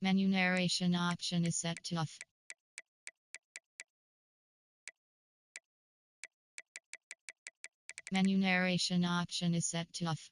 Menu narration option is set to off. Menu narration option is set to off.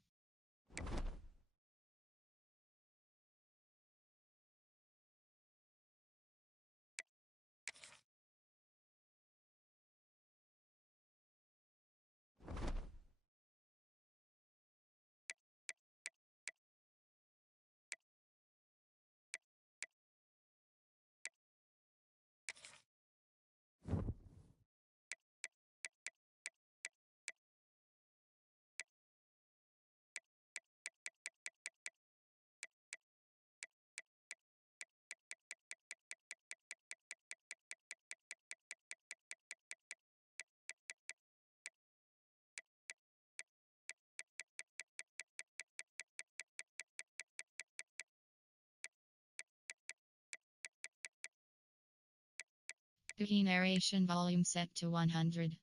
Key narration volume set to 100.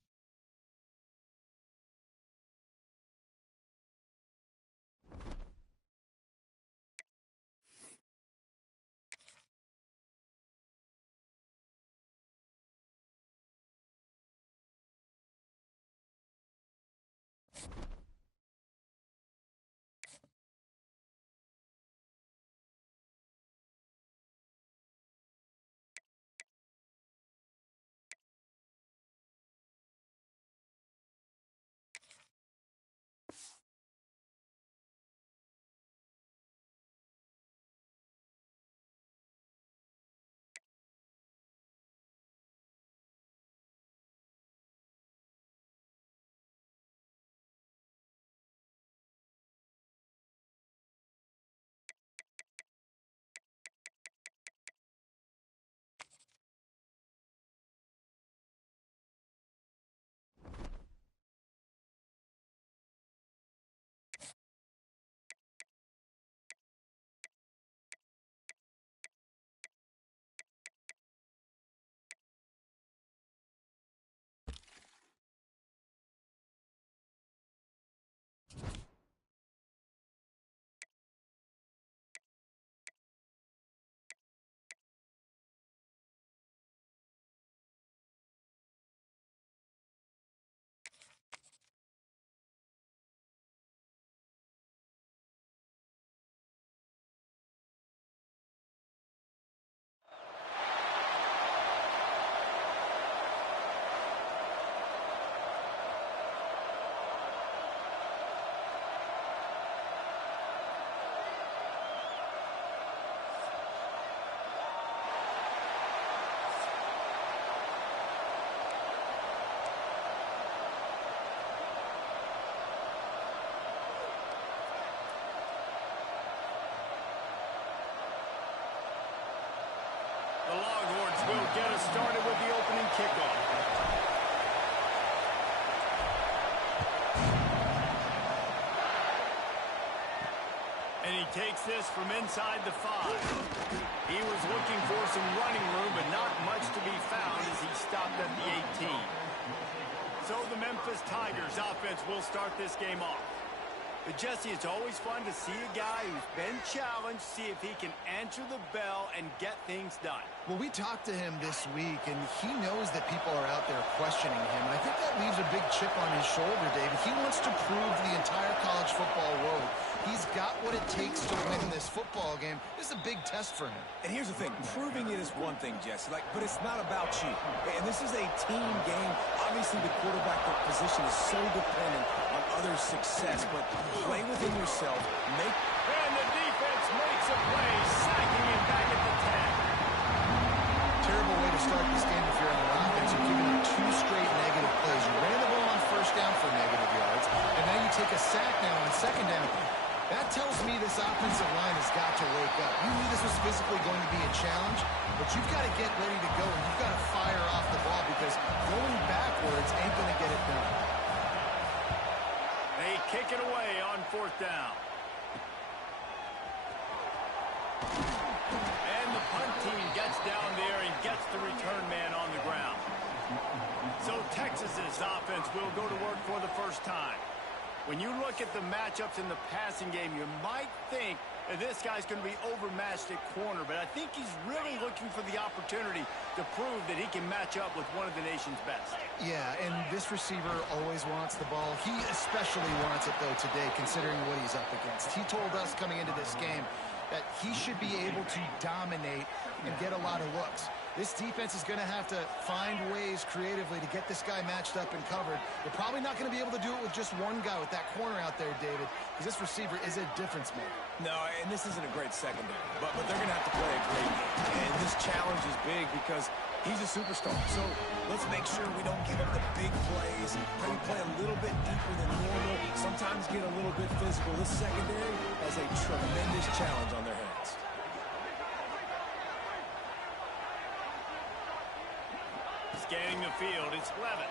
The Longhorns will get us started with the opening kickoff. And he takes this from inside the 5. He was looking for some running room, but not much to be found as he stopped at the 18. So the Memphis Tigers offense will start this game off. But, Jesse, it's always fun to see a guy who's been challenged, see if he can answer the bell and get things done. Well, we talked to him this week, and he knows that people are out there questioning him. I think that leaves a big chip on his shoulder, David. He wants to prove to the entire college football world he's got what it takes to win this football game. This is a big test for him. And here's the thing. Proving it is one thing, Jesse, but it's not about you. And this is a team game. Obviously, the quarterback position is so dependent on others' success, but play within yourself. And the defense makes a play, sacking him back at the 10. Terrible way to start this game if you're on an offense. You're giving up 2 straight negative plays. You ran the ball on first down for negative yards, and now you take a sack now on second down. That tells me this offensive line has got to wake up. You knew this was physically going to be a challenge, but you've got to get ready to go, and you've got to fire off the ball because going backwards ain't going to get it done. They kick it away on 4th down. And the punt team gets down there and gets the return man on the ground. So Texas's offense will go to work for the first time. When you look at the matchups in the passing game, you might think And this guy's going to be overmatched at corner, but I think he's really looking for the opportunity to prove that he can match up with one of the nation's best. Yeah, and this receiver always wants the ball. He especially wants it, though, today, considering what he's up against. He told us coming into this game that he should be able to dominate and get a lot of looks. This defense is going to have to find ways creatively to get this guy matched up and covered. They're probably not going to be able to do it with just one guy with that corner out there, David, because this receiver is a difference maker. No, and this isn't a great secondary, but they're going to have to play a great game. And this challenge is big because he's a superstar. So let's make sure we don't give him the big plays. Maybe play a little bit deeper than normal. Sometimes get a little bit physical. This secondary has a tremendous challenge on their hands. Scanning the field, it's Levitt.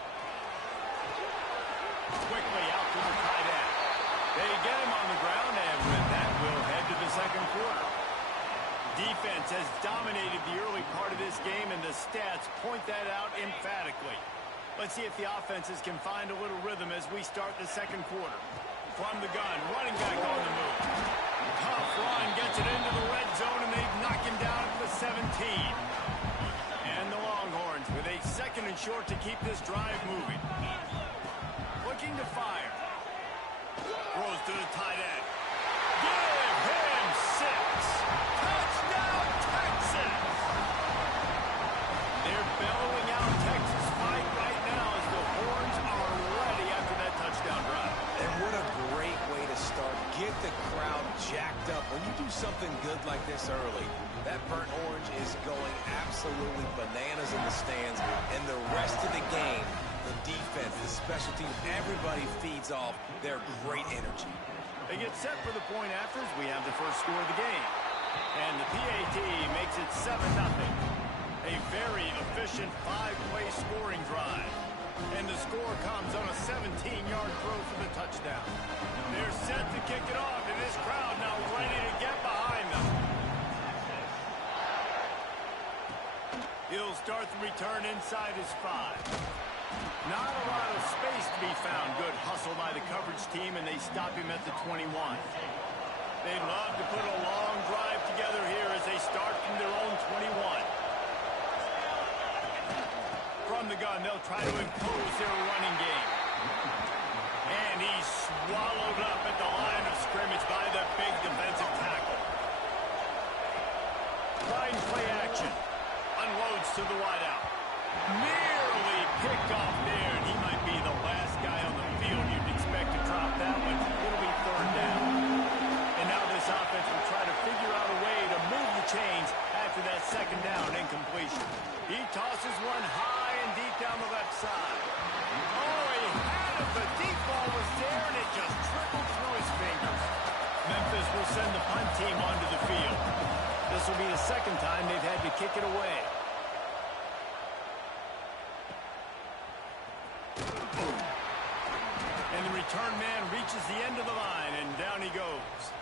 Quickly out to the tight end. They get him on the ground, and with that, we'll head to the second quarter. Defense has dominated the early part of this game, and the stats point that out emphatically. Let's see if the offenses can find a little rhythm as we start the second quarter. From the gun, running back on the move. Tough run, gets it into the red zone, and they knock him down at the 17. And the Longhorns with a second and short to keep this drive moving. Looking to fire. Throws to the tight end. Give him 6. Touchdown, Texas! They're bellowing out Texas fight right now as the Horns are ready after that touchdown drive. And what a great way to start. Get the crowd jacked up. When you do something good like this early, that burnt orange is going absolutely bananas in the stands. And the rest of the game, the defense, the special teams, everybody feeds off their great energy. They get set for the point after as we have the first score of the game. And the PAT makes it 7-0. A very efficient 5-play scoring drive. And the score comes on a 17-yard throw for the touchdown. They're set to kick it off, and this crowd now ready to get behind them. He'll start the return inside his 5. Not a lot of space to be found. Good hustle by the coverage team, and they stop him at the 21. They'd love to put a long drive together here as they start from their own 21. From the gun, they'll try to impose their running game. And he's swallowed up at the line of scrimmage by the big defensive tackle. Line play action. Unloads to the wideout. Nearly picked off there, and he might be the last guy on the field you'd expect to drop that one. It'll be third down. And now this offense will try to figure out a way to move the chains after that second down incompletion. He tosses one high and deep down the left side. Oh, he had it. The deep ball was there, and it just trickled through his fingers. Memphis will send the punt team onto the field. This will be the second time they've had to kick it away. And the return man reaches the end of the line, and down he goes.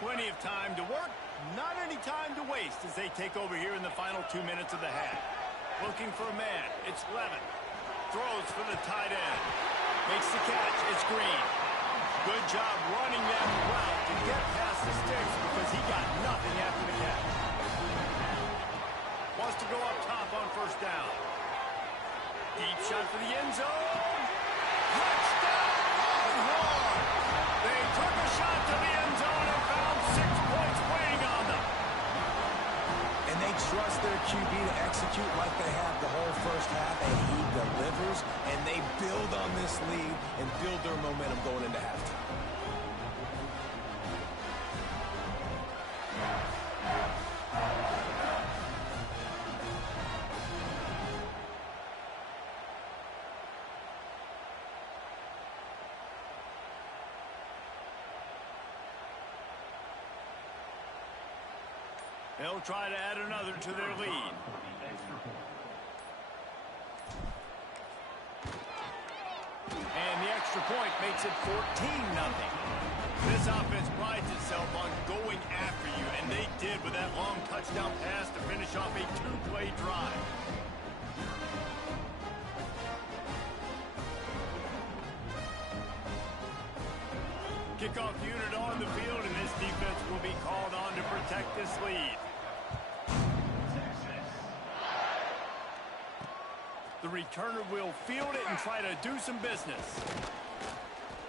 Plenty of time to work, not any time to waste as they take over here in the final 2 minutes of the half. Looking for a man, it's Levitt. Throws for the tight end. Makes the catch, it's Green. Good job running that route to get past the sticks because he got nothing after the catch. Wants to go up top on first down. Deep shot for the end zone. Touchdown, Longhorn! They took a shot to the end zone and found 6 points waiting on them. And they trust their QB to execute like they have the whole first half, and he delivers, and they build on this lead and build their momentum going into halftime. They'll try to add another to their lead. And the extra point makes it 14-0. This offense prides itself on going after you, and they did with that long touchdown pass to finish off a 2-play drive. Kickoff unit on the field, and this defense will be called on to protect this lead. The returner will field it and try to do some business.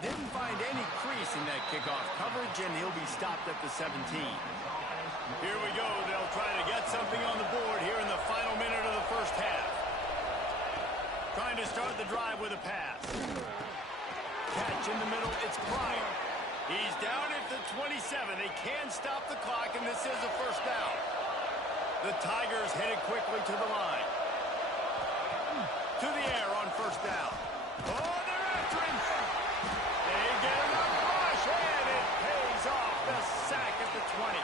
Didn't find any crease in that kickoff coverage, and he'll be stopped at the 17. Here we go. They'll try to get something on the board here in the final minute of the first half. Trying to start the drive with a pass. Catch in the middle. It's Bryant. He's down at the 27. They can stop the clock, and this is a first down. The Tigers headed quickly to the line. To the air on first down. Oh, they're after him. They get enough rush, and it pays off. The sack at the 20.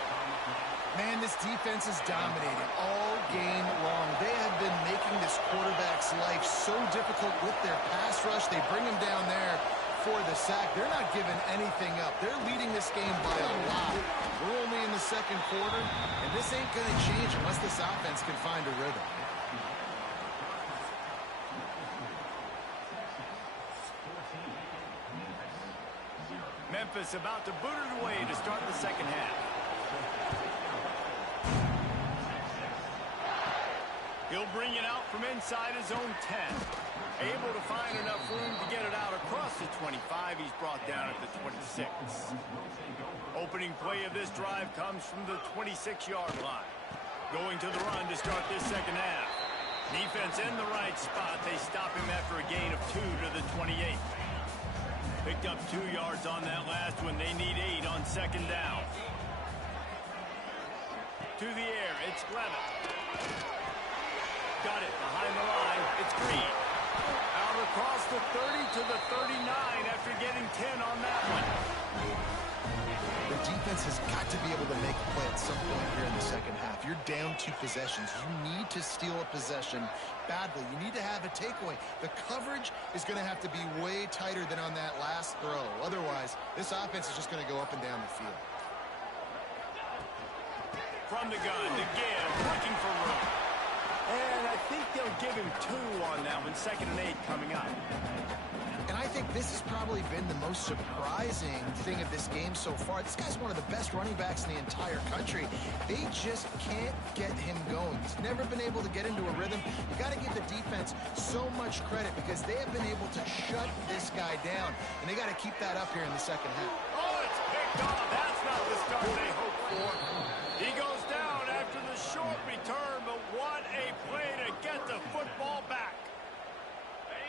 Man, this defense is dominating all game long. They have been making this quarterback's life so difficult with their pass rush. They bring him down there for the sack. They're not giving anything up. They're leading this game by a lot. We're only in the second quarter, and this ain't going to change unless this offense can find a rhythm. Memphis about to boot it away to start the second half. He'll bring it out from inside his own 10. Able to find enough room to get it out across the 25. He's brought down at the 26. Opening play of this drive comes from the 26-yard line. Going to the run to start this second half. Defense in the right spot. They stop him after a gain of 2 to the 28. Picked up 2 yards on that last one. They need 8 on second down. To the air, it's Levitt. Got it behind the line. It's Green. Out across the 30 to the 39 after getting 10 on that one. The defense has got to be able to make a play at some point here in the second half. You're down 2 possessions. You need to steal a possession badly. You need to have a takeaway. The coverage is going to have to be way tighter than on that last throw. Otherwise, this offense is just going to go up and down the field. From the gun to give, looking for room. And I think they'll give him 2 on that one. 2nd and 8 coming up. And I think this has probably been the most surprising thing of this game so far. This guy's one of the best running backs in the entire country. They just can't get him going. He's never been able to get into a rhythm. You got to give the defense so much credit because they have been able to shut this guy down. And they got to keep that up here in the second half. Oh, it's picked off. That's not the start they hoped for. He goes down after the short return, but what a play to get the football back.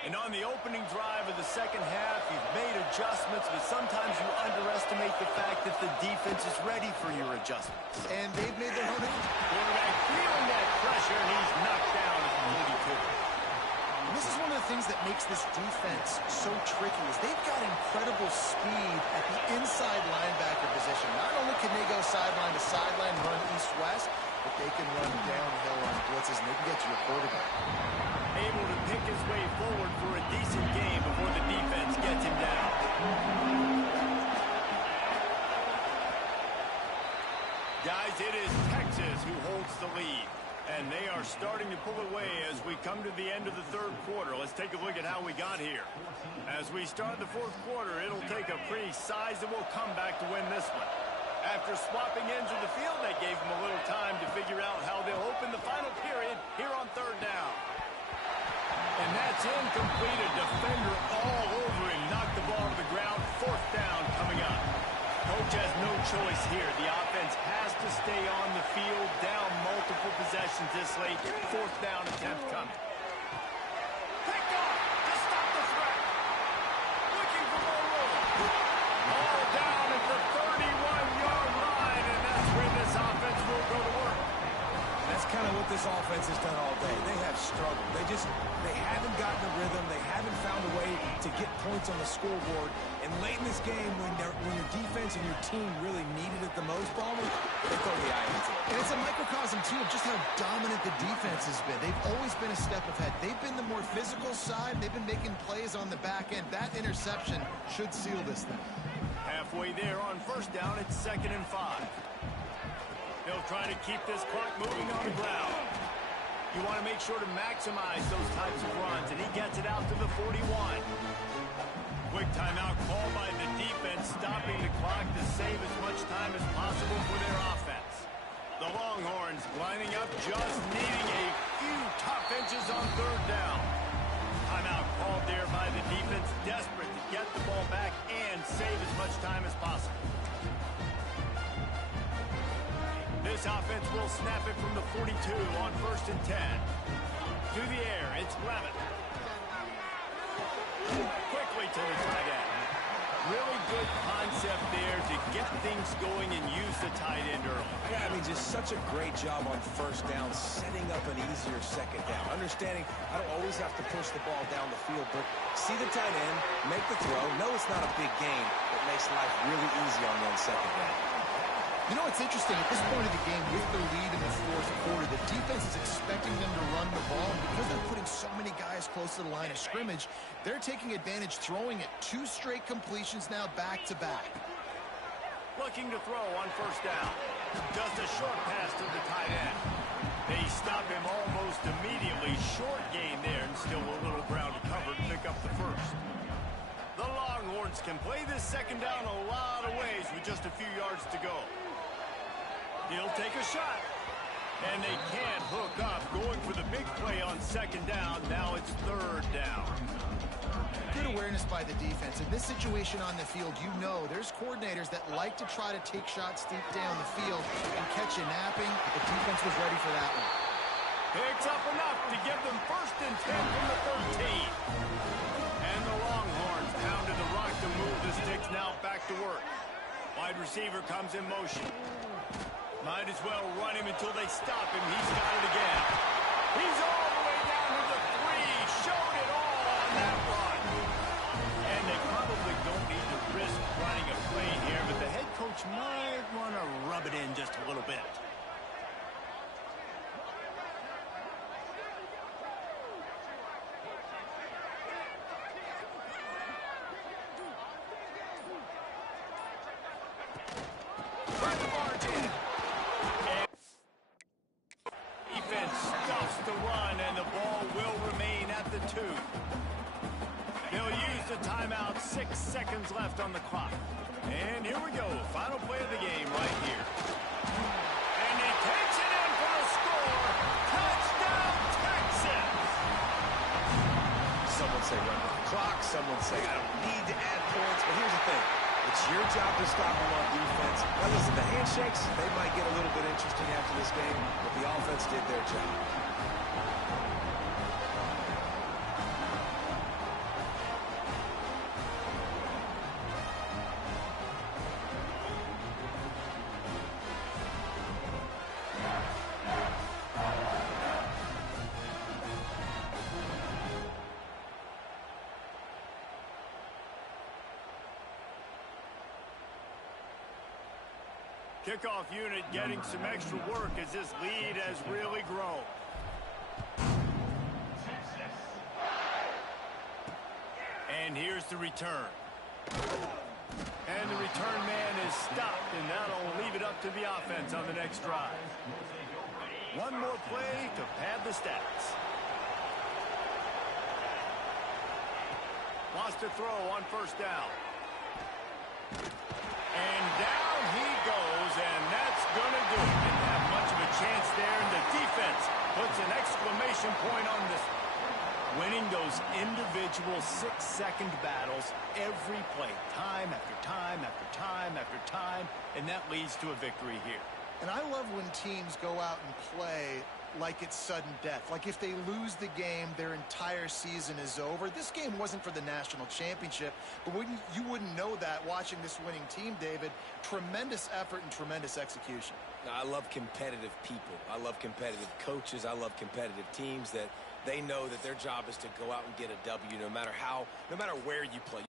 And on the opening drive of the second half, you've made adjustments, but sometimes you underestimate the fact that the defense is ready for your adjustments. And they've made their own. Quarterback feeling that pressure, and he's knocked down at the 42. And this is one of the things that makes this defense so tricky is they've got incredible speed at the inside linebacker position. Not only can they go sideline to sideline, run east-west, but they can run downhill on blitzes, and they can get to your quarterback. Able to pick his way forward for a decent game before the defense gets him down. Guys, it is Texas who holds the lead. And they are starting to pull away as we come to the end of the third quarter. Let's take a look at how we got here. As we start the fourth quarter, it'll take a pretty sizable comeback to win this one. After swapping ends of the field, that gave them a little time to figure out how they'll open the final period here on third down. And that's incomplete. A defender all over him. Knocked the ball to the ground. Fourth down coming up. Coach has no choice here. The offense has to stay on the field, down multiple possessions this late. Fourth down attempt coming. Picked off to stop the threat. Looking for more room. All down at the 31-yard line, and that's where this offense will go to work. That's kind of what this offense has done all day. They have struggled. They haven't gotten a rhythm. They haven't found a way to get points on the scoreboard. And late in this game, when your defense and your team really needed it the most, Palmer, they throw the eye into it. And it's a microcosm, too, of just how dominant the defense has been. They've always been a step ahead. They've been the more physical side. They've been making plays on the back end. That interception should seal this thing. Halfway there on first down, it's 2nd and 5. They'll try to keep this clock moving on the ground. You want to make ssure to maximize those types of runs, and he gets it out to the 41. quick timeout called by the defense, stopping the clock to save as much time as possible for their offense. The Longhorns lining up, just needing a few tough inches on third down. Timeout called there by the defense, desperate to get the ball back and save as much time as possible. This offense will snap it from the 42 on 1st and 10. To the air, it's Levin. Quickly to the tight end. Really good concept there to get things going and use the tight end early. Yeah, I mean, just such a great job on first down, setting up an easier second down. Understanding I don't always have to push the ball down the field, but see the tight end, make the throw. No, it's not a big gain, but makes life really easy on one second down. You know, it's interesting. At this point of the game, with the lead in the fourth quarter, the defense is expecting them to run the ball. And because they're putting so many guys close to the line of scrimmage, they're taking advantage, throwing it 2 straight completions now back-to-back. Looking to throw on first down. Just a short pass to the tight end. They stop him almost immediately. Short gain there, and still a little ground to cover to pick up the first. The Longhorns can play this second down a lot of ways with just a few yards to go. He'll take a shot. And they can't hook up, going for the big play on second down. Now it's third down. Good awareness by the defense. In this situation on the field, you know there's coordinators that like to try to take shots deep down the field and catch you napping. The defense was ready for that one. Picks up enough to give them 1st and 10 from the 13. And the Longhorns pounded the rock to move the sticks, now back to work. Wide receiver comes in motion. Might as well run him until they stop him. He's got it again. He's all the way down to the 3. Showed it all on that run. And they probably don't need to risk running a play here, but the head coach might want to rub it in just a little bit. Timeout, 6 seconds left on the clock. And here we go, final play of the game right here. And he takes it in for the score. Touchdown, Texas! Someone say run the clock. Someone say I don't need to add points. But here's the thing. It's your job to stop them on defense. Now listen, the handshakes, they might get a little bit interesting after this game, but the offense did their job. Kickoff unit getting some extra work as this lead has really grown. And here's the return. And the return man is stopped, and that'll leave it up to the offense on the next drive. One more play to pad the stats. Lost a throw on first down. And down he goes, and that's going to do it. Didn't have much of a chance there, and the defense puts an exclamation point on this. Winning those individual 6-second battles every play, time after time after time after time, and that leads to a victory here. And I love when teams go out and play like it's sudden death. Like if they lose the game, their entire season is over. This game wasn't for the national championship, but you wouldn't know that watching this winning team, David. Tremendous effort and tremendous execution. I love competitive people. I love competitive coaches. I love competitive teams that they know that their job is to go out and get a W no matter where you play.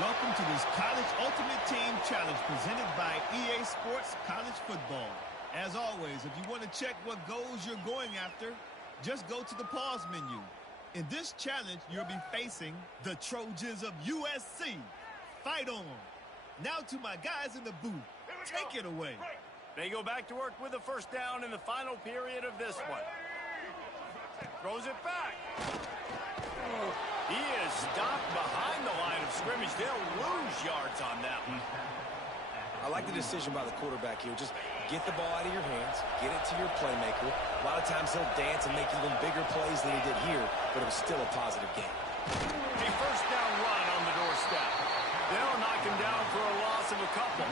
Welcome to this College Ultimate Team Challenge presented by EA Sports College Football. As always, if you want to check what goals you're going after, just go to the pause menu. In this challenge, you'll be facing the Trojans of USC. Fight on. Now to my guys in the booth. Take it away. They go back to work with a first down in the final period of this one. Throws it back. He is stopped behind the line of scrimmage. They'll lose yards on that one. I like the decision by the quarterback here. Just get the ball out of your hands, get it to your playmaker. A lot of times he'll dance and make even bigger plays than he did here, but it was still a positive game. A first down run on the doorstep. They'll knock him down for a loss of a couple.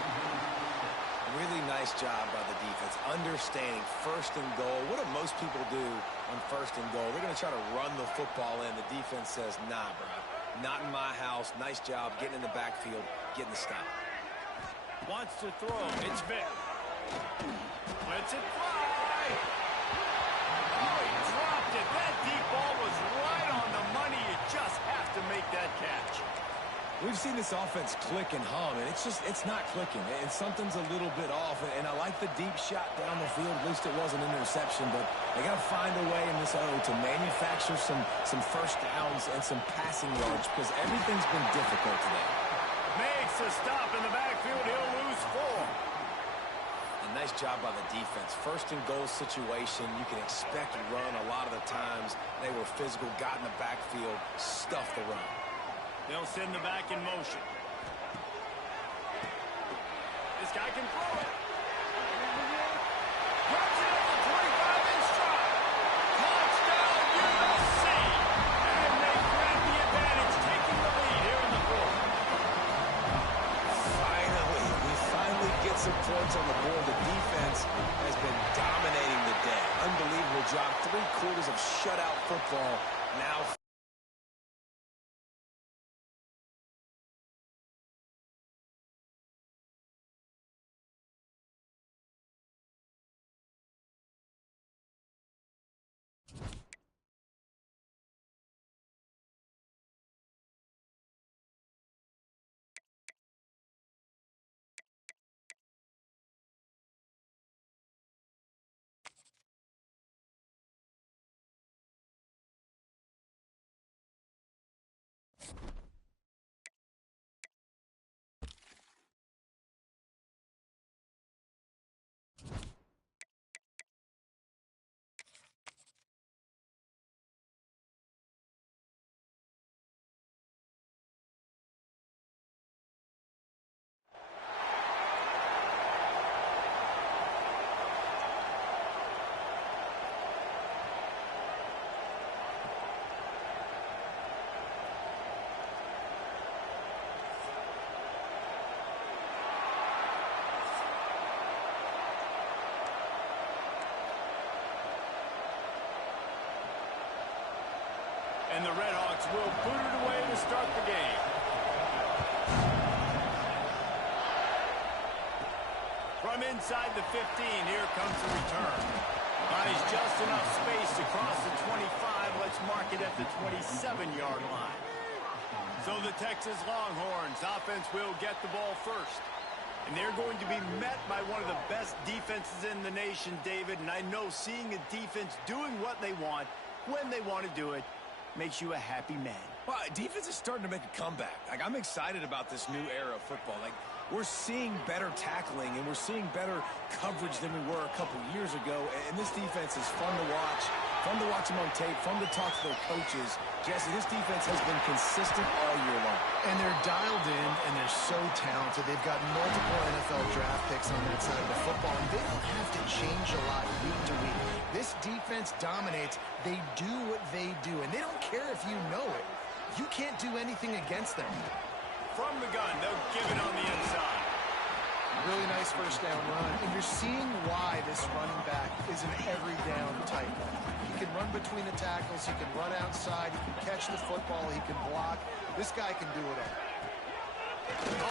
Really nice job by the defense, understanding first and goal. What do most people do on first and goal? They're going to try to run the football in. The defense says, nah, bro, not in my house. Nice job getting in the backfield, getting the stop. Wants to throw. It's Vic. Lets it fly. Oh, he dropped it. That deep ball was right on the money. You just have to make that catch. We've seen this offense click and hum, and it's not clicking, and something's a little bit off. And I like the deep shot down the field. At least it was an interception, but they got to find a way in this to manufacture some first downs and some passing yards because everything's been difficult today. Makes a stop in the backfield. He'll lose 4. A nice job by the defense. First and goal situation, you can expect a run a lot of the times. They were physical, got in the backfield, stuffed the run. They'll send the back in motion. This guy can throw it. Drops it at the 25-inch stride. Touchdown, USC. And they grab the advantage, taking the lead here in the fourth. We finally get some points on the board. The defense has been dominating the day. Unbelievable job. 3 quarters of shutout football. Now And the Redhawks will boot it away to start the game. From inside the 15, here comes the return. Buys just enough space to cross the 25. Let's mark it at the 27-yard line. So the Texas Longhorns offense will get the ball first. And they're going to be met by one of the best defenses in the nation, David. And I know seeing a defense doing what they want, when they want to do it, makes you a happy man. Well, defense is starting to make a comeback. Like, I'm excited about this new era of football. Like, we're seeing better tackling and we're seeing better coverage than we were a couple years ago. And this defense is fun to watch them on tape, fun to talk to their coaches. Jesse, this defense has been consistent all year long. And they're dialed in, and they're so talented. They've got multiple NFL draft picks on that side of the football, and they don't have to change a lot week to week. This defense dominates. They do what they do, and they don't care if you know it. You can't do anything against them. From the gun, they'll give it on the inside. Really nice first down run, and you're seeing why this running back is an every down type. He can run between the tackles, he can run outside, he can catch the football, he can block. This guy can do it all.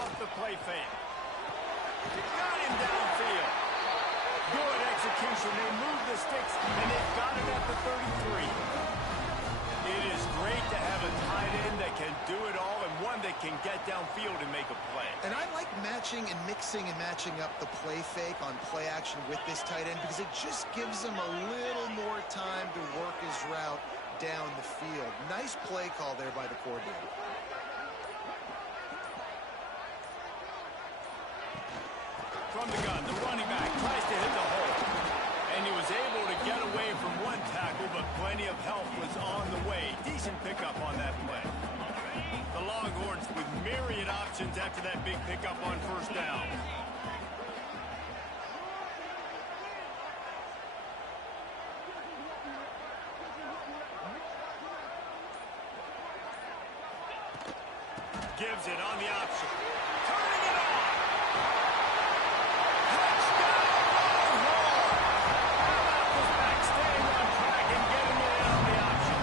Off the play fake. Got him downfield. Good execution. They move the sticks, and they've got it at the 33. It is great to have a tight end that can do it all and one that can get downfield and make a play. And I like matching and mixing and matching up the play fake on play action with this tight end because it just gives him a little more time to work his route down the field. Nice play call there by the coordinator. From the gun, the running back tries to hit the hole. And he was able to get away from one tackle, but plenty of help was on the way. Decent pickup on that play. The Longhorns with myriad options after that big pickup on first down. Gives it on the option. Turning it on. Touchdown, Longhorn! How about this back staying on track and getting it in on the option?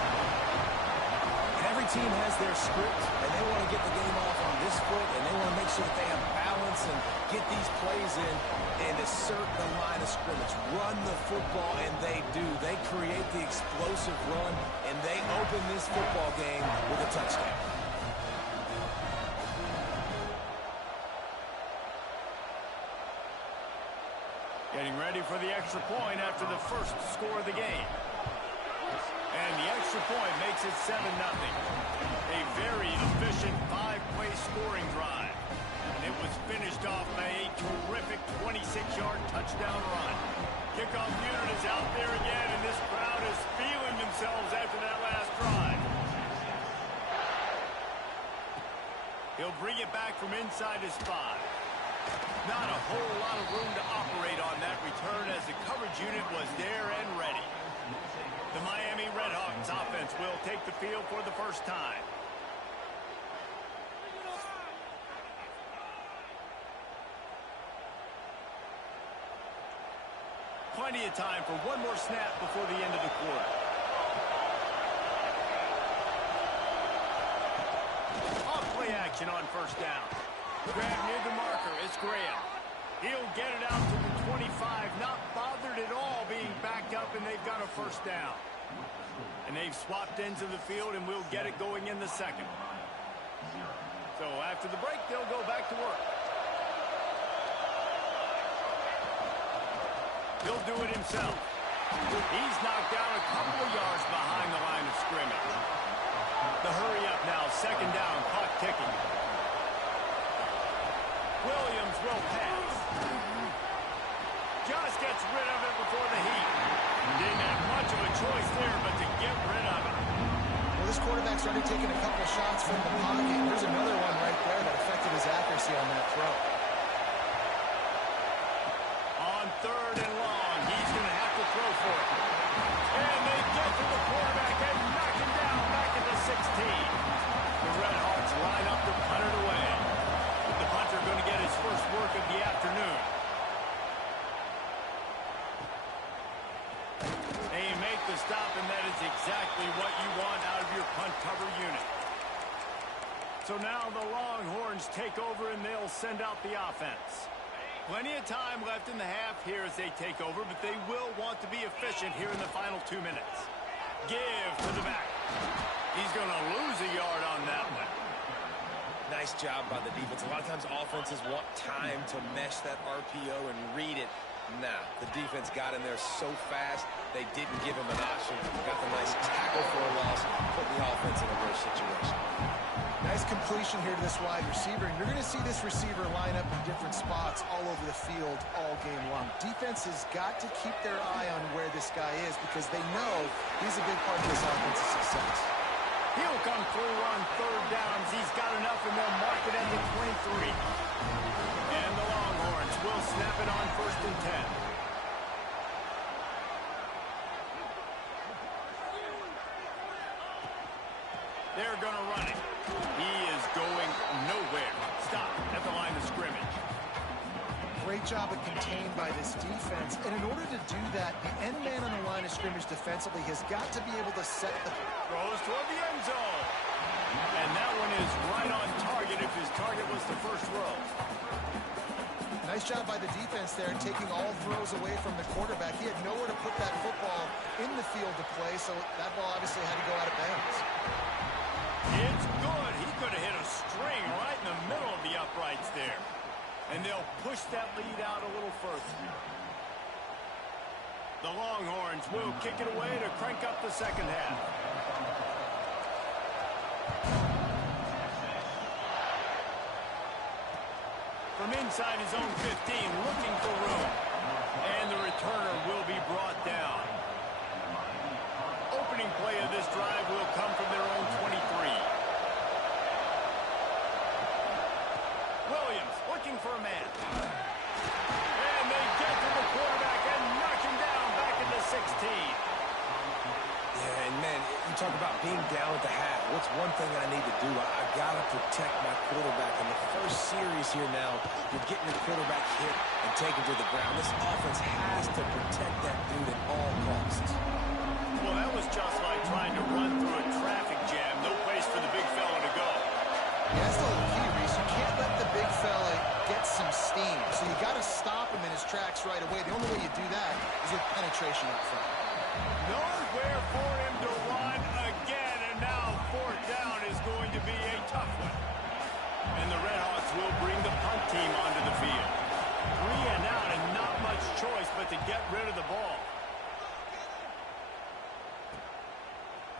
Every team has their script, and they want to get the game off on this foot, and they want to make sure that they have balance and get these plays in and assert the line of scrimmage. Run the football, and they do. They create the explosive run, and they open this football game with a touchdown. Getting ready for the extra point after the first score of the game. And the extra point makes it 7-0. A very efficient 5-play scoring drive. And it was finished off by a terrific 26-yard touchdown run. Kickoff unit is out there again, and this crowd is feeling themselves after that last drive. He'll bring it back from inside his 5. Not a whole lot of room to operate on that return as the coverage unit was there and ready. The Miami Redhawks offense will take the field for the first time. Plenty of time for one more snap before the end of the quarter. Off play action on first down. Grab near the marker, it's Graham. He'll get it out to the 25, not bothered at all being backed up, and they've got a first down. And they've swapped ends of the field, and we'll get it going in the second. So after the break, they'll go back to work. He'll do it himself. He's knocked down a couple of yards behind the line of scrimmage. The hurry up now, second down, clock ticking. Williams will pass. Just gets rid of it before the heat. Didn't have much of a choice there, but to get rid of it. Well, this quarterback's already taken a couple shots from the pocket. There's another one right there that affected his accuracy on that throw. On third and long, he's going to have to throw for it. And they get to the quarterback and knock him down back at the 16. The Redhawks line up to punt it away. The punter going to get his first work of the afternoon. They make the stop, and that is exactly what you want out of your punt cover unit. So now the Longhorns take over, and they'll send out the offense. Plenty of time left in the half here as they take over, but they will want to be efficient here in the final 2 minutes. Give to the back. He's going to lose a yard on that one. Nice job by the defense. A lot of times offenses want time to mesh that RPO and read it. Nah, the defense got in there so fast, they didn't give him an option. Got the nice tackle for a loss, put the offense in a worse situation. Nice completion here to this wide receiver, and you're going to see this receiver line up in different spots all over the field all game long. Defense has got to keep their eye on where this guy is because they know he's a big part of this offense's success. He'll come through on third downs. He's got enough, and they'll mark it at the 23. And the Longhorns will snap it on first and 10. They're going to run it. He is going nowhere. Stop at the line of scrimmage. Great job of contained by this defense. And in order to do that, the end man on the line of scrimmage defensively has got to be able to set the... Throws toward the end zone. And that one is right on target if his target was the first row. Nice job by the defense there, taking all throws away from the quarterback. He had nowhere to put that football in the field to play, so that ball obviously had to go out of bounds. It's good. He could have hit a string right in the middle of the uprights there. And they'll push that lead out a little further. The Longhorns will kick it away to crank up the second half. From inside his own 15, looking for room. And the returner will be brought down. Opening play of this drive will come from their own 23. Williams looking for a man. And they get to the quarterback and knock him down back into 16. Yeah, and man, you talk about being down at the half. What's one thing I need to do? I got to protect my quarterback. In the first series here now, you're getting your quarterback hit and taken to the ground. This offense has to protect that dude at all costs. Well, that was just like trying to run through a traffic jam. No place for the big fella to go. Yeah, that's the little key, Reese. You can't let the big fella get some steam. So you got to stop him in his tracks right away. The only way you do that is with penetration up front. Nowhere for him to run again, and now fourth down is going to be a tough one. And the Redhawks will bring the punt team onto the field. 3 and out, and not much choice but to get rid of the ball.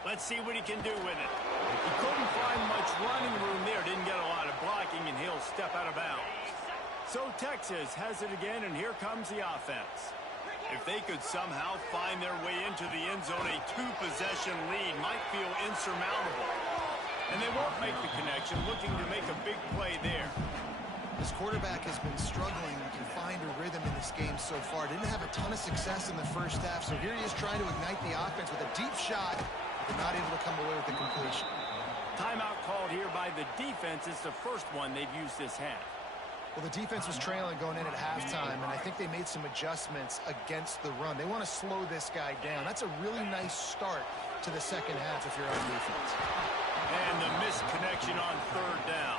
Let's see what he can do with it. He couldn't find much running room there, didn't get a lot of blocking, and he'll step out of bounds. So Texas has it again, and here comes the offense. If they could somehow find their way into the end zone, a 2-possession lead might feel insurmountable. And they won't make the connection, looking to make a big play there. This quarterback has been struggling to find a rhythm in this game so far. Didn't have a ton of success in the first half, so here he is trying to ignite the offense with a deep shot, but not able to come away with the completion. Timeout called here by the defense. It's the first one they've used this half. Well, the defense was trailing going in at halftime, and I think they made some adjustments against the run. They want to slow this guy down. That's a really nice start to the second half if you're on defense. And the missed connection on third down.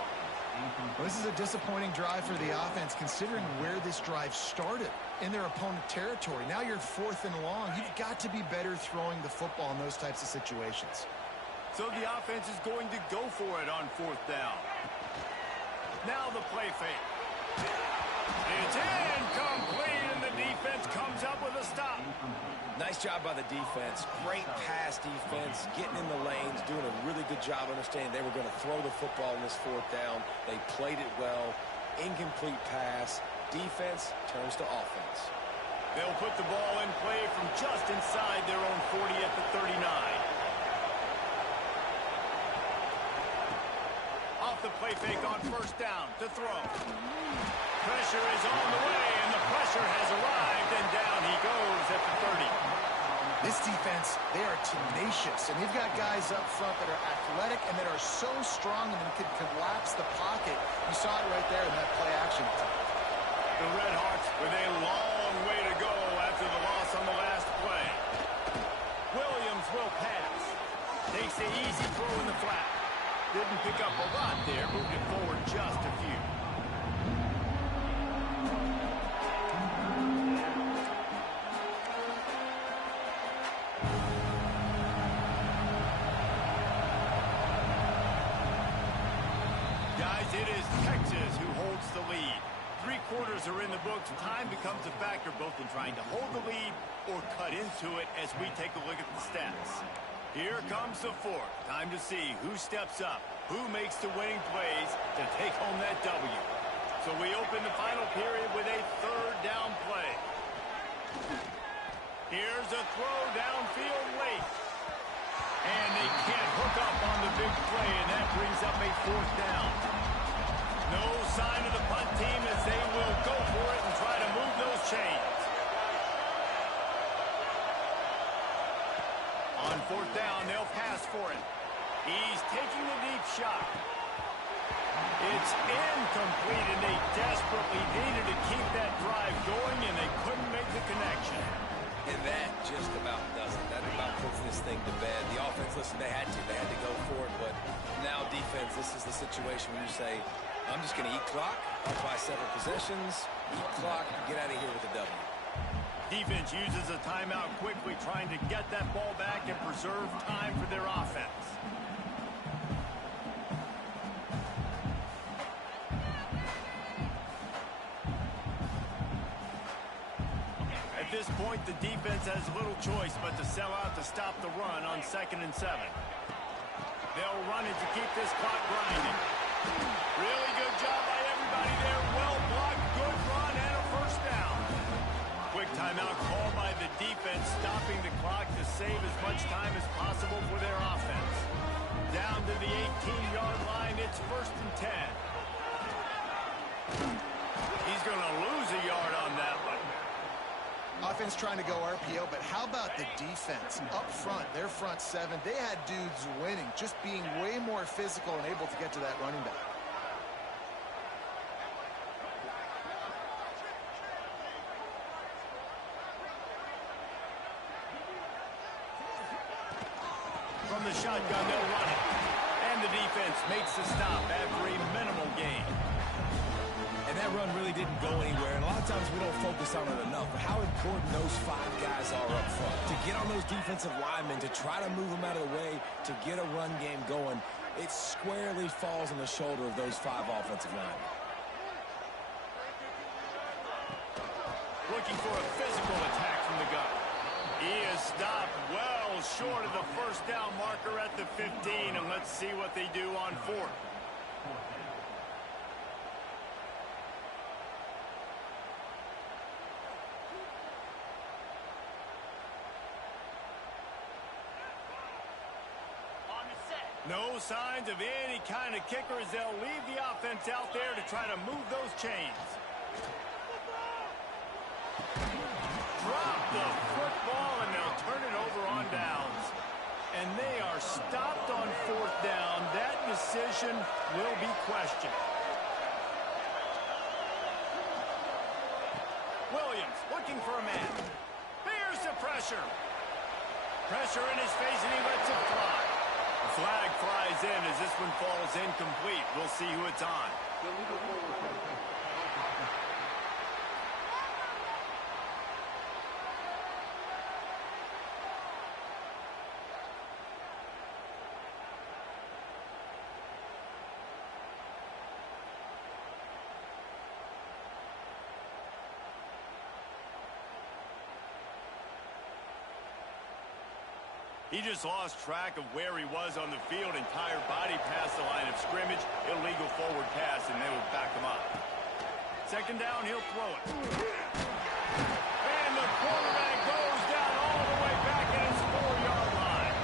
Well, this is a disappointing drive for the offense, considering where this drive started in their opponent territory. Now you're 4th and long. You've got to be better throwing the football in those types of situations. So the offense is going to go for it on 4th down. Now the play fake. It's incomplete, and the defense comes up with a stop. Nice job by the defense. Great pass defense, getting in the lanes, doing a really good job understanding they were going to throw the football in this 4th down. They played it well. Incomplete pass. Defense turns to offense. They'll put the ball in play from just inside their own 40 at the 39. Off the play fake on 1st down to throw. Pressure is on the way, and the pressure has arrived, and down he goes at the 30. This defense, they are tenacious, and they've got guys up front that are athletic and that are so strong and can collapse the pocket. You saw it right there in that play action. The Redhawks with a long way to go after the loss on the last play. Williams will pass. Takes the easy throw in the flat. Didn't pick up a lot there, moved it forward just a few. Guys, it is Texas who holds the lead. 3 quarters are in the books. Time becomes a factor both in trying to hold the lead or cut into it as we take a look at the stats. Here comes the 4th. Time to see who steps up, who makes the winning plays to take home that W. So we open the final period with a 3rd down play. Here's a throw downfield late. And they can't hook up on the big play, and that brings up a 4th down. No sign of the punt team as they will go for it and try to move those chains. On 4th down, they'll pass for it. He's taking the deep shot. It's incomplete, and they desperately needed to keep that drive going, and they couldn't make the connection. And that just about does it. That about puts this thing to bed. The offense, listen, they had to go for it, but now defense, this is the situation where you say, I'm just going to eat clock, up by several possessions, eat clock, get out of here with a W. Defense uses a timeout quickly, trying to get that ball back and preserve time for their offense. At this point, the defense has little choice but to sell out to stop the run on 2nd and 7. They'll run it to keep this clock grinding. Really good job by everybody there. Well blocked, good run, and a first down. Quick timeout called by the defense, stopping the clock to save as much time as possible for their offense. Down to the 18-yard line, it's 1st and 10. He's going to lose a yard on that one. Offense trying to go RPO, but how about the defense? Up front, their front seven, they had dudes winning, just being way more physical and able to get to that running back. From the shotgun, they'll run it. And the defense makes the stop after a minimal gain. And that run really didn't go anywhere, and a lot of times we don't focus on it enough, but how important those 5 guys are up front. To get on those defensive linemen, to try to move them out of the way, to get a run game going, it squarely falls on the shoulder of those 5 offensive linemen. Looking for a physical attack from the gun. He is stopped well short of the first down marker at the 15, and let's see what they do on 4th. No signs of any kind of kicker as they'll leave the offense out there to try to move those chains. Drop the football, and they'll turn it over on downs. And they are stopped on 4th down. That decision will be questioned. Williams looking for a man. Here's the pressure. Pressure in his face, and he lets it fly. The flag flies in as this one falls incomplete. We'll see who it's on. He just lost track of where he was on the field. Entire body past the line of scrimmage. Illegal forward pass, and they will back him up. 2nd down, he'll throw it. And the quarterback goes down all the way back at his 4-yard line.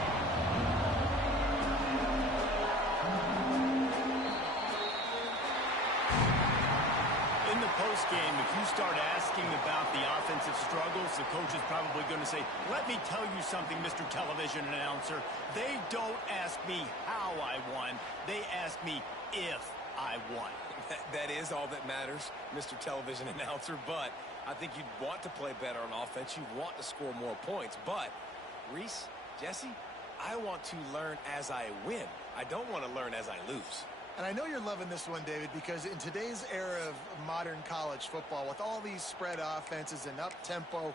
In the postgame, if you start asking about the offensive struggles, the coach is probably going to say, let me tell you something, Mr. Television Announcer. They don't ask me how I won. They ask me if I won. That is all that matters, Mr. Television Announcer, but I think you'd want to play better on offense. You want to score more points, but Reese, Jesse, I want to learn as I win. I don't want to learn as I lose. And I know you're loving this one, David, because in today's era of modern college football, with all these spread offenses and up-tempo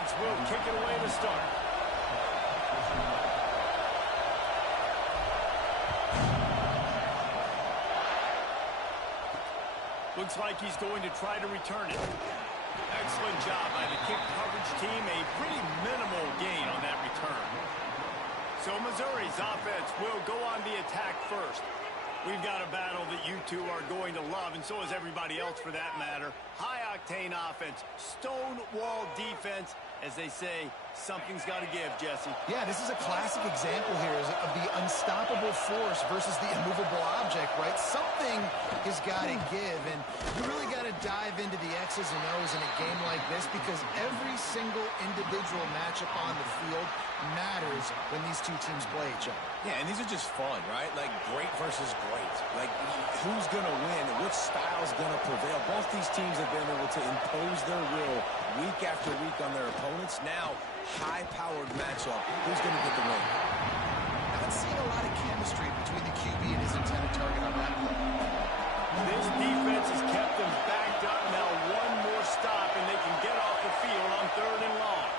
Longhorns will kick it away to start. Looks like he's going to try to return it. Excellent job by the kick coverage team. A pretty minimal gain on that return. So Missouri's offense will go on the attack first. We've got a battle that you two are going to love, and so is everybody else for that matter. High-octane offense, stone-wall defense. As they say, something's got to give, Jesse. Yeah, this is a classic example here of the unstoppable force versus the immovable object, right? Something has got to give, and you really got to dive into the X's and O's in a game like this because every single individual matchup on the field matters when these two teams play each other. Yeah, and these are just fun, right? Like great versus great. Like who's going to win? Which style's going to prevail? Both these teams have been able to impose their will week after week on their opponents. Now, high-powered matchup. Who's going to get the win? Not seeing a lot of chemistry between the QB and his intended target on that play. This defense has kept them backed up. Now one more stop, and they can get off the field on 3rd and long.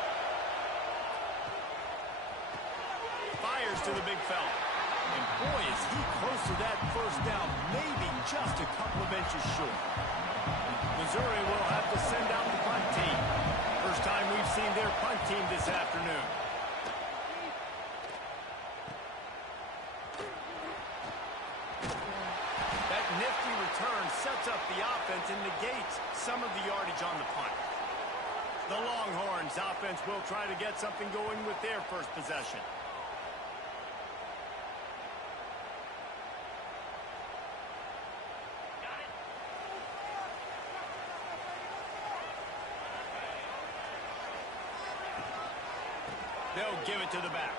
Fires to the big fella. And boy, is he close to that first down. Maybe just a couple of inches short. Missouri will have to send out the punt team. First time we've seen their punt team this afternoon. That nifty return sets up the offense and negates some of the yardage on the punt. The Longhorns offense will try to get something going with their first possession. They'll give it to the back.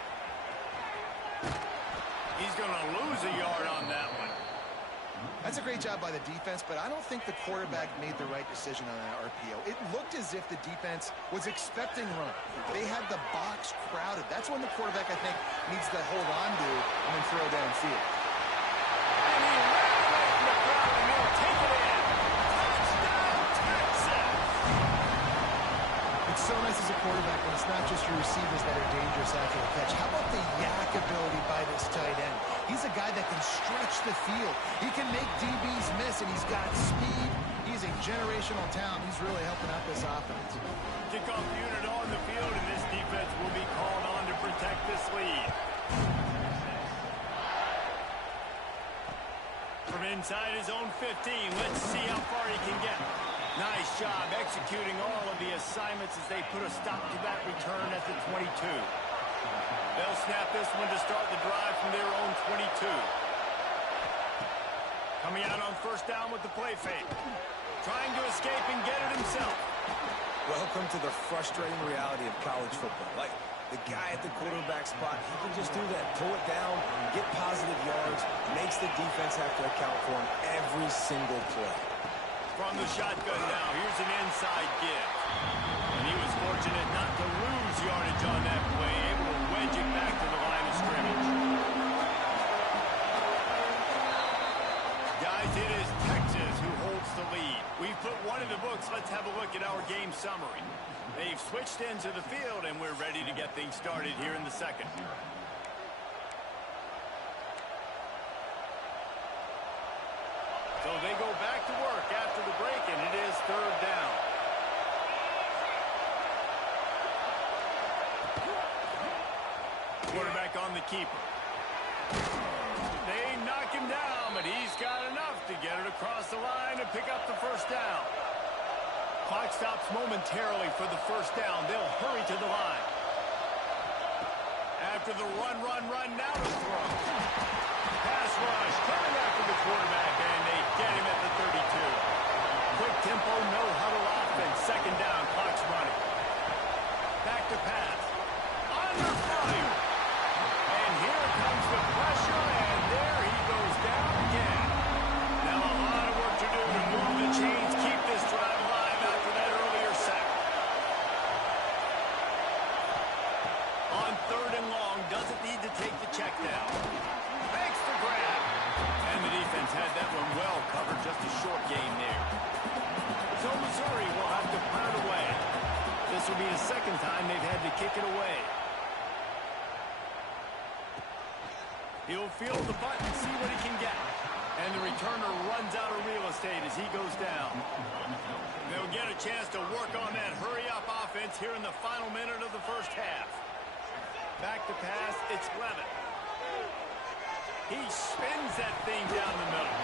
He's going to lose a yard on that one. That's a great job by the defense, but I don't think the quarterback made the right decision on that RPO. It looked as if the defense was expecting run. They had the box crowded. That's when the quarterback, I think, needs to hold on to and then throw downfield. And he ran away from the crowd, and he'll take it in. Touchdown, Texas! It's so nice as a quarterback when it's not just your receivers that are dangerous after the catch. How about the yak ability by this tight end? He's a guy that can stretch the field. He can make DBs miss, and he's got speed. He's a generational talent. He's really helping out this offense. Kickoff unit on the field, and this defense will be called on to protect this lead. From inside his own 15, let's see how far he can get. Nice job executing all of the assignments as they put a stop to that return at the 22. They'll snap this one to start the drive from their own 22. Coming out on first down with the play fake. Trying to escape and get it himself. Welcome to the frustrating reality of college football. Like, the guy at the quarterback spot, he can just do that. Pull it down, get positive yards, makes the defense have to account for him every single play. From the shotgun now, here's an inside give. And he was fortunate not to lose yardage on that play, able to wedge it back to the line of scrimmage. Guys, it is Texas who holds the lead. We've put one in the books. Let's have a look at our game summary. They've switched into the field, and we're ready to get things started here in the second. So they go back to work after the break, and it is 3rd down. Quarterback on the keeper. They knock him down, but he's got enough to get it across the line and pick up the first down. Clock stops momentarily for the first down. They'll hurry to the line. After the run, now to throw. Pass rush, coming after the quarterback, and they get him at the 32. Quick tempo, no huddle offense. Second down, clock's running. Back to pass. Under fire. And here comes the pressure, and there he goes down again. Now a lot of work to do to move the chains, keep this drive alive after that earlier sack. On 3rd and long, doesn't need to take the check down. second time they've had to kick it away. He'll feel the button, see what he can get. And the returner runs out of real estate as he goes down. They'll get a chance to work on that hurry-up offense here in the final minute of the first half. Back to pass, it's Levin. He spins that thing down the middle.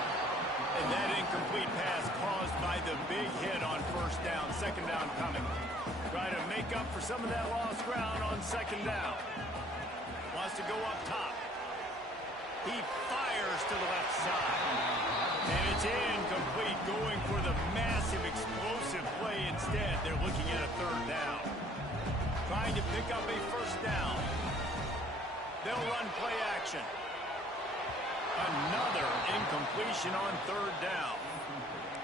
And that incomplete pass caused by the big hit on first down, second down coming. Try to make up for some of that lost ground on second down. Wants to go up top. He fires to the left side. And it's incomplete, going for the massive explosive play instead. They're looking at a third down. Trying to pick up a first down. They'll run play action. Another incompletion on third down.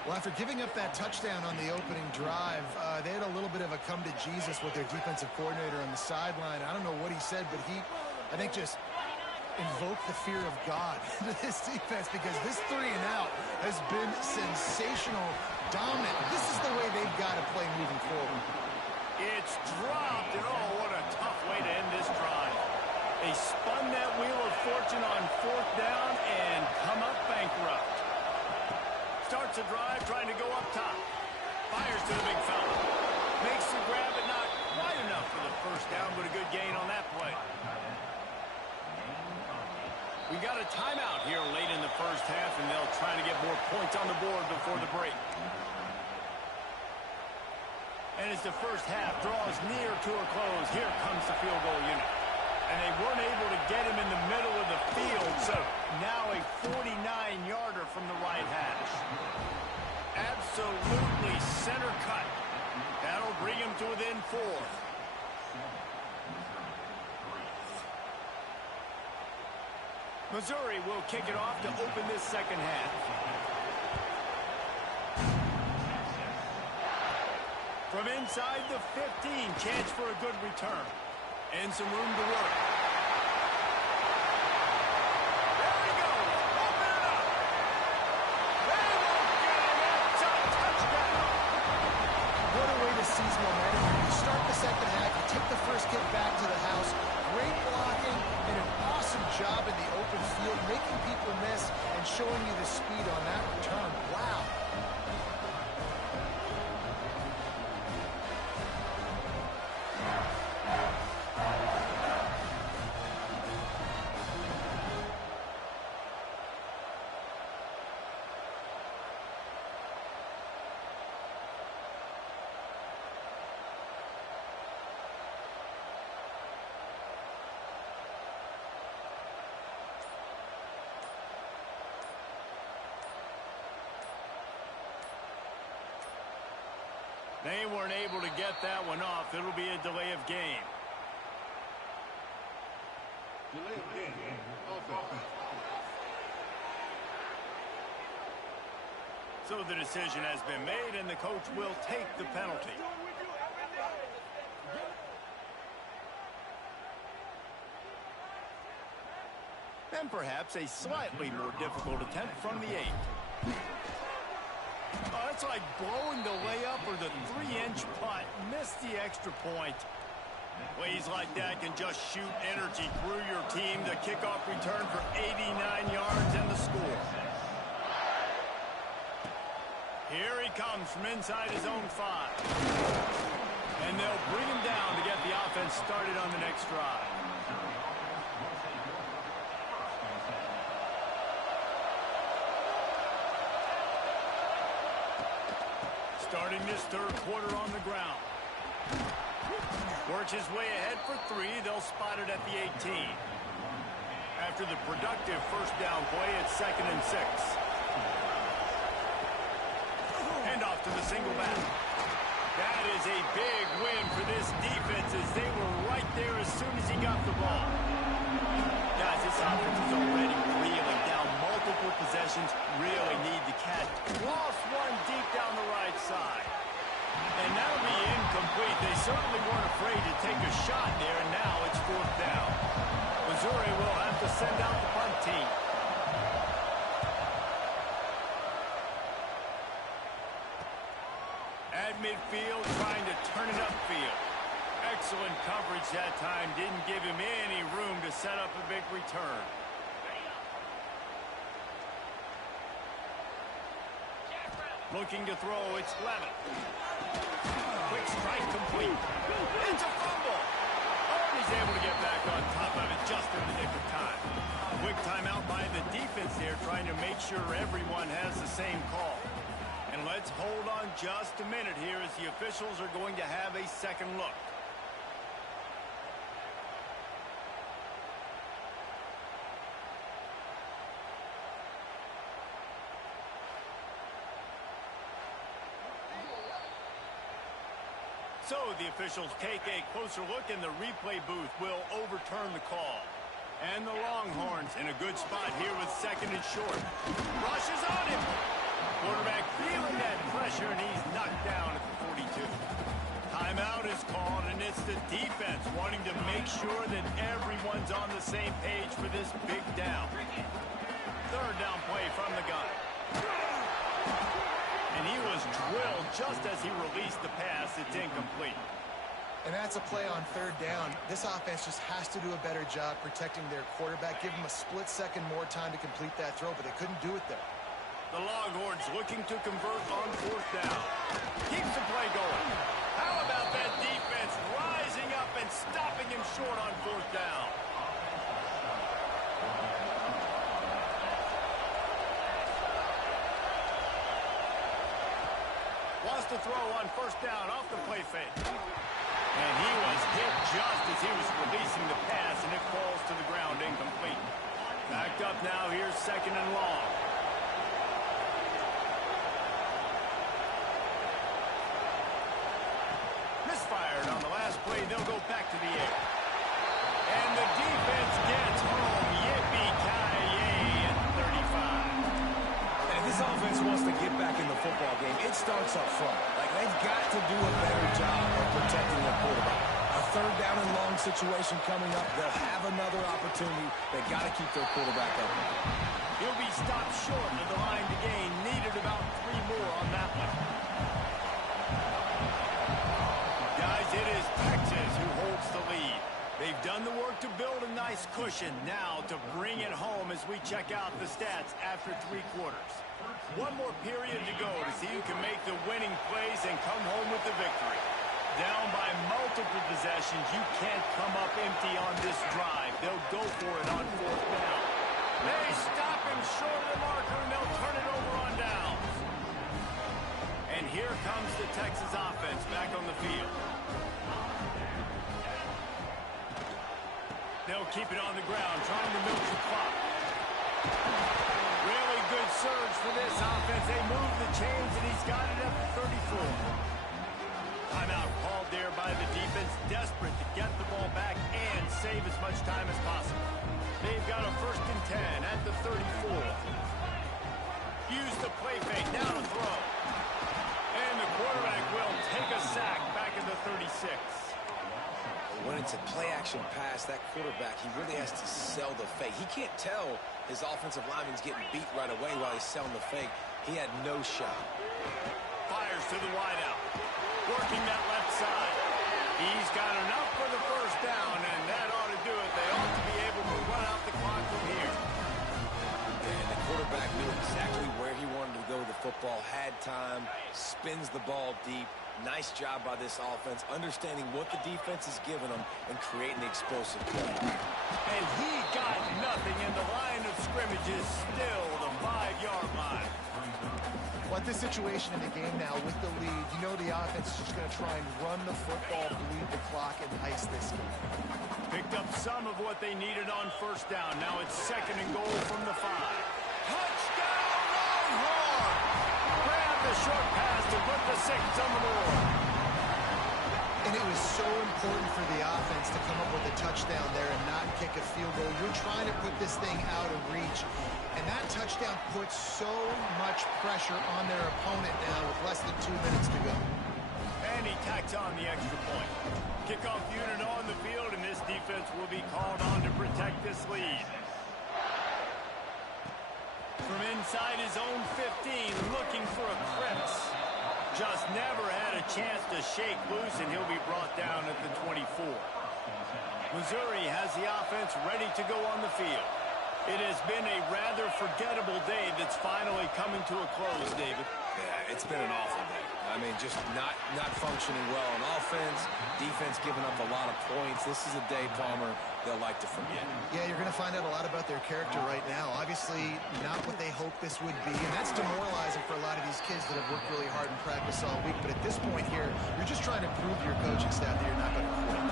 Well, after giving up that touchdown on the opening drive, they had a little bit of a come to Jesus with their defensive coordinator on the sideline. I don't know what he said, but he, I think, just invoked the fear of God into this defense, because this 3 and out has been sensational, dominant. This is the way they've got to play moving forward. It's dropped, and oh, what a tough way to end this drive. They spun that wheel of fortune on fourth down and come up bankrupt. Starts a drive trying to go up top. Fires to the big fella. Makes the grab, but not quite enough for the first down, but a good gain on that play. We got a timeout here late in the first half, and they'll try to get more points on the board before the break. And as the first half draws near to a close, here comes the field goal unit. And they weren't able to get him in the middle of the field, so now a 49-yarder from the right hash. Absolutely center cut. That'll bring him to within 4. Missouri will kick it off to open this second half. From inside the 15, chance for a good return. And some room to work. There he goes. Open it up. They won't get him. It's a touchdown. What a way to seize momentum. You start the second half, you take the first kick back to the house. Great blocking and an awesome job in the open field, making people miss and showing you the speed on that return. Wow. They weren't able to get that one off. It'll be a delay of game. Delay of game. Offense. So the decision has been made, and the coach will take the penalty. And perhaps a slightly more difficult attempt from the 8. Oh, it's like blowing the layup or the 3-inch putt. Missed the extra point. Plays like that can just shoot energy through your team. The kickoff return for 89 yards and the score. Here he comes from inside his own 5. And they'll bring him down to get the offense started on the next drive. Starting this third quarter on the ground. Works his way ahead for 3. They'll spot it at the 18. After the productive first down play, it's 2nd and 6. Handoff to the single back. That is a big win for this defense, as they were right there as soon as he got the ball. Guys, this offense is already reeling down multiple possessions. Really need to catch. Lost one deep down the right side. And that'll be incomplete. They certainly weren't afraid to take a shot there, and now it's 4th down. Missouri will have to send out the punt team. At midfield, trying to turn it upfield. coverage that time didn't give him any room to set up a big return. Looking to throw, it's Levin. Quick strike complete. It's a fumble. Oh, he's able to get back on top of it just in the nick of time. Quick timeout by the defense there, trying to make sure everyone has the same call. And let's hold on just a minute here as the officials are going to have a second look. So the officials take a closer look, and the replay booth will overturn the call. And the Longhorns in a good spot here with second and short. Rushes on him. Quarterback feeling that pressure, and he's knocked down at the 42. Timeout is called, and it's the defense wanting to make sure that everyone's on the same page for this big down. Third down play from the gun. And he was drilled just as he released the pass. It's incomplete. And that's a play on third down. This offense just has to do a better job protecting their quarterback. Give him a split second more time to complete that throw, but they couldn't do it there. The Longhorns looking to convert on fourth down. Keeps the play going. How about that defense rising up and stopping him short on fourth down? Wants to throw on first down off the play fake. And he was hit just as he was releasing the pass, and it falls to the ground incomplete. Backed up now, here's second and long. Misfired on the last play, they'll go back to the air. And the defense gets home. Yippee-ki-yay at 35. And if this offense wants to get back in the football game, it starts up front. Like, they've got to do a better job of protecting their quarterback. A third down and long situation coming up. They'll have another opportunity. They've got to keep their quarterback open. He'll be stopped short of the line to gain. Needed about 3 more on that one. Guys, it is Texas who holds the lead. They've done the work to build a nice cushion. Now to bring it home as we check out the stats after 3 quarters. One more period to go to see who can make the winning plays and come home with the victory. Down by multiple possessions, you can't come up empty on this drive. They'll go for it on fourth down. They stop him short of the marker, and they'll turn it over on downs. And here comes the Texas offense back on the field. They'll keep it on the ground, trying to milk the clock. Really good surge for this offense. They move the chains, and he's got it at the 34. Timeout called there by the defense, desperate to get the ball back and save as much time as possible. They've got a 1st and 10 at the 34. Use the play fake, now to throw. And the quarterback will take a sack back at the 36. When it's a play-action pass, that quarterback, he really has to sell the fake. He can't tell his offensive lineman's getting beat right away while he's selling the fake. He had no shot. Fires to the wideout. Working that left side. He's got enough for the first down, and that ought to do it. They ought to be able to run out the clock from here. And the quarterback knew exactly where he wanted to go with the football, had time, spins the ball deep. Nice job by this offense, understanding what the defense is giving them and creating the explosive play. And he got nothing, and the line of scrimmage is still the 5-yard line. Well, at this situation in the game now with the lead, you know the offense is just going to try and run the football, bleed the clock, and ice this game. Picked up some of what they needed on first down. Now it's 2nd and goal from the 5. Touchdown, Longhorn! Grab the short pass to put the 6 on the board. And it was so important for the offense to come up with a touchdown there and not kick a field goal. You're trying to put this thing out of reach. And that touchdown puts so much pressure on their opponent now with less than 2 minutes to go. And he tacks on the extra point. Kickoff unit on the field, and this defense will be called on to protect this lead. From inside his own 15, looking for a crevice. Just never had a chance to shake loose, and he'll be brought down at the 24. Missouri has the offense ready to go on the field. It has been a rather forgettable day that's finally coming to a close, David. Yeah, it's been an awful day. I mean, just not functioning well on offense, defense giving up a lot of points. This is a day, Palmer, they'll like to forget. Yeah, you're going to find out a lot about their character right now. Obviously, not what they hoped this would be, and that's demoralizing for a lot of these kids that have worked really hard in practice all week. But at this point here, you're just trying to prove to your coaching staff that you're not going to quit.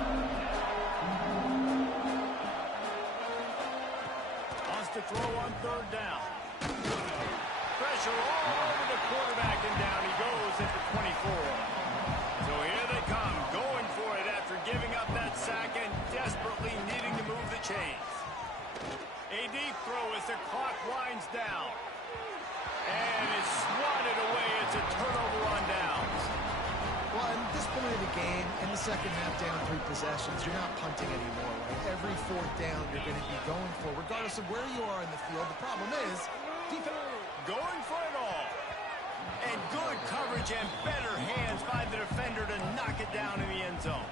Wants to throw on third down. Pressure all over the quarterback, and down he goes at the 24. So here they come, going for it after giving up that sack and desperately needing to move the chains. A deep throw as the clock winds down. And it's swatted away. It's a turnover on downs. Well, at this point of the game, in the second half, down 3 possessions, you're not punting anymore, right? Every fourth down you're going to be going for, regardless of where you are in the field. The problem is, defense going for it all. And good coverage and better hands by the defender to knock it down in the end zone.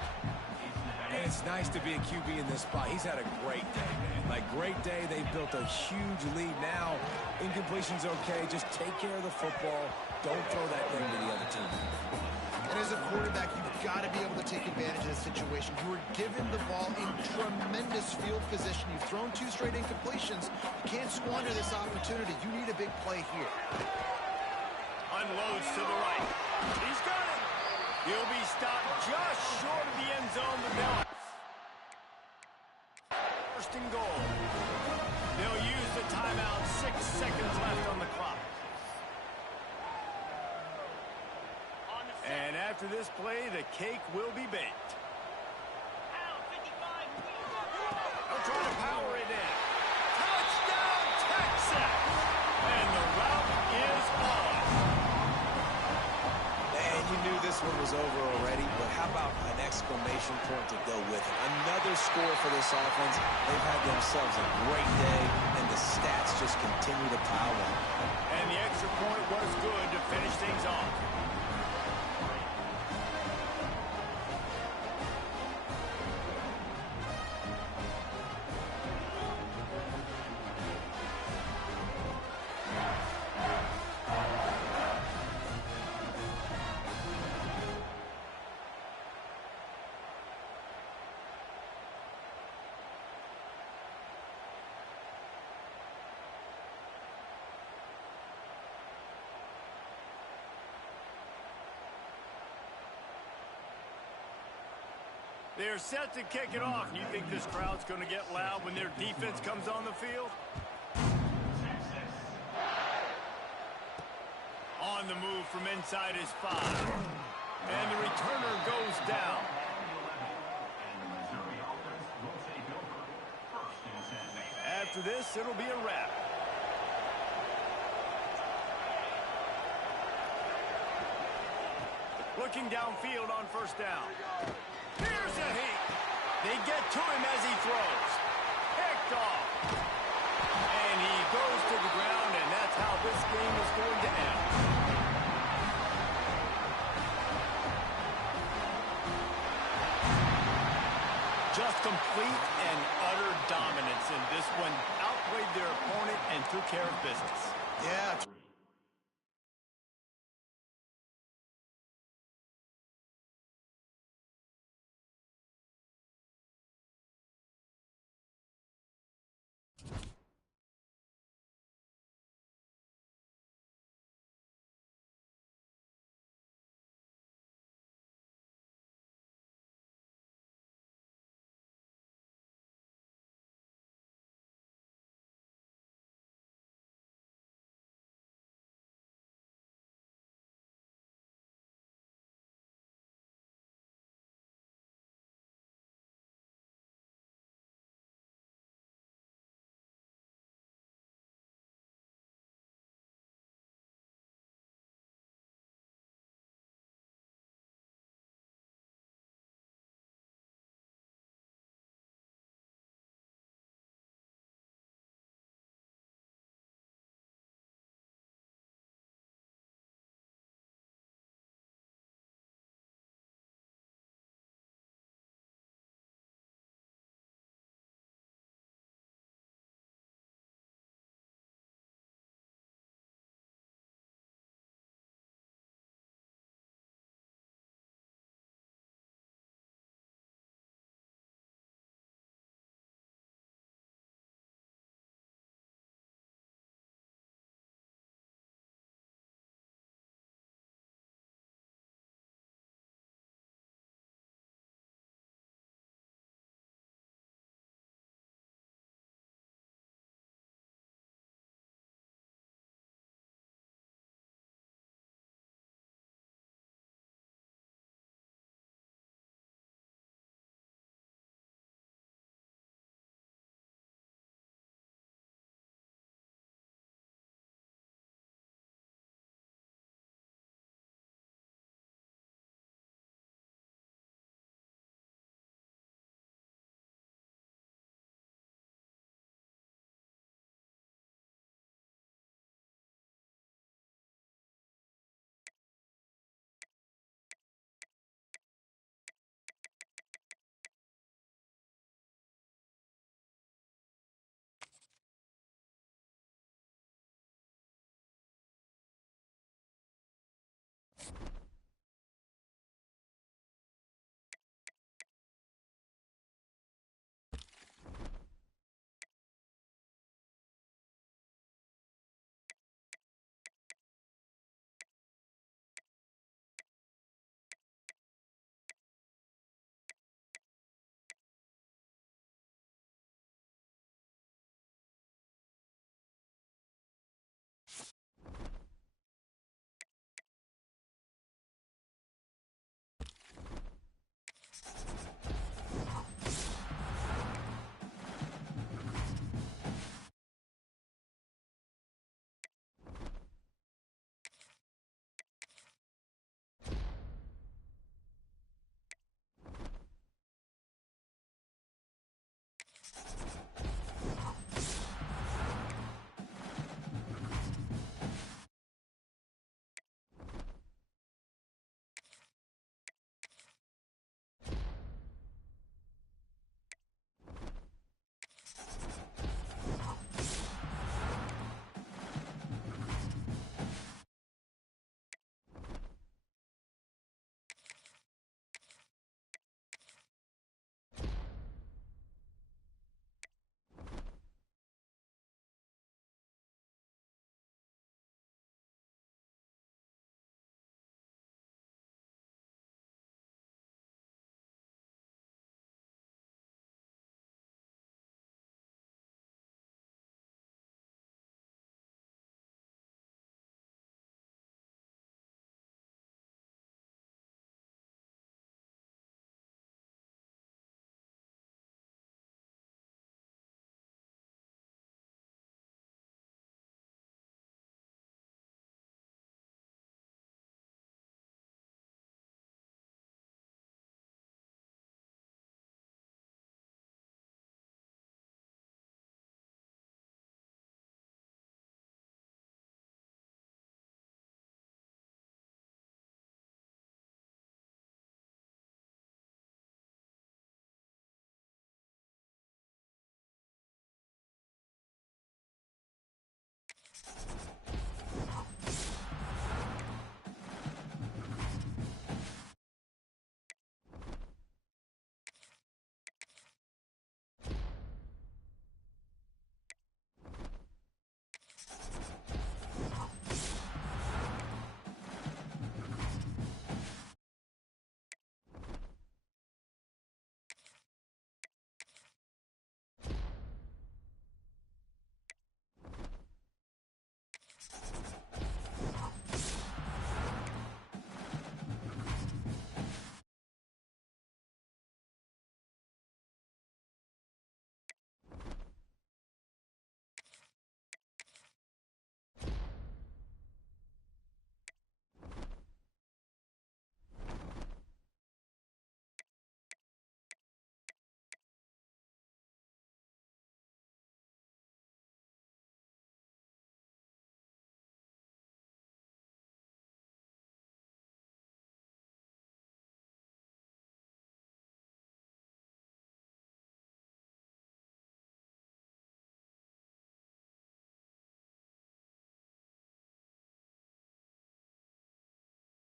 And it's nice to be a QB in this spot. He's had a great day, man. Like, great day. They've built a huge lead now. Incompletion's okay. Just take care of the football. Don't throw that thing to the other team. And as a quarterback, you've got to be able to take advantage of the situation. You were given the ball in tremendous field position. You've thrown 2 straight incompletions. You can't squander this opportunity. You need a big play here. Unloads to the right. He's got it. He'll be stopped just short of the end zone, but they'll... First and goal. They'll use the timeout. 6 seconds left on the clock. And after this play, the cake will be baked. They'll try to power it in. Touchdown, Texas! And the route is on. And you knew this one was over already, but how about an exclamation point to go with it? Another score for this offense. They've had themselves a great day, and the stats just continue to pile up. And the extra point was good to finish things off. They're set to kick it off. You think this crowd's going to get loud when their defense comes on the field? On the move from inside his 5. And the returner goes down. After this, it'll be a wrap. Looking downfield on first down. Here's a heat. They get to him as he throws. Picked off. And he goes to the ground, and that's how this game is going to end. Just complete and utter dominance in this one. Outplayed their opponent and took care of business. Yeah.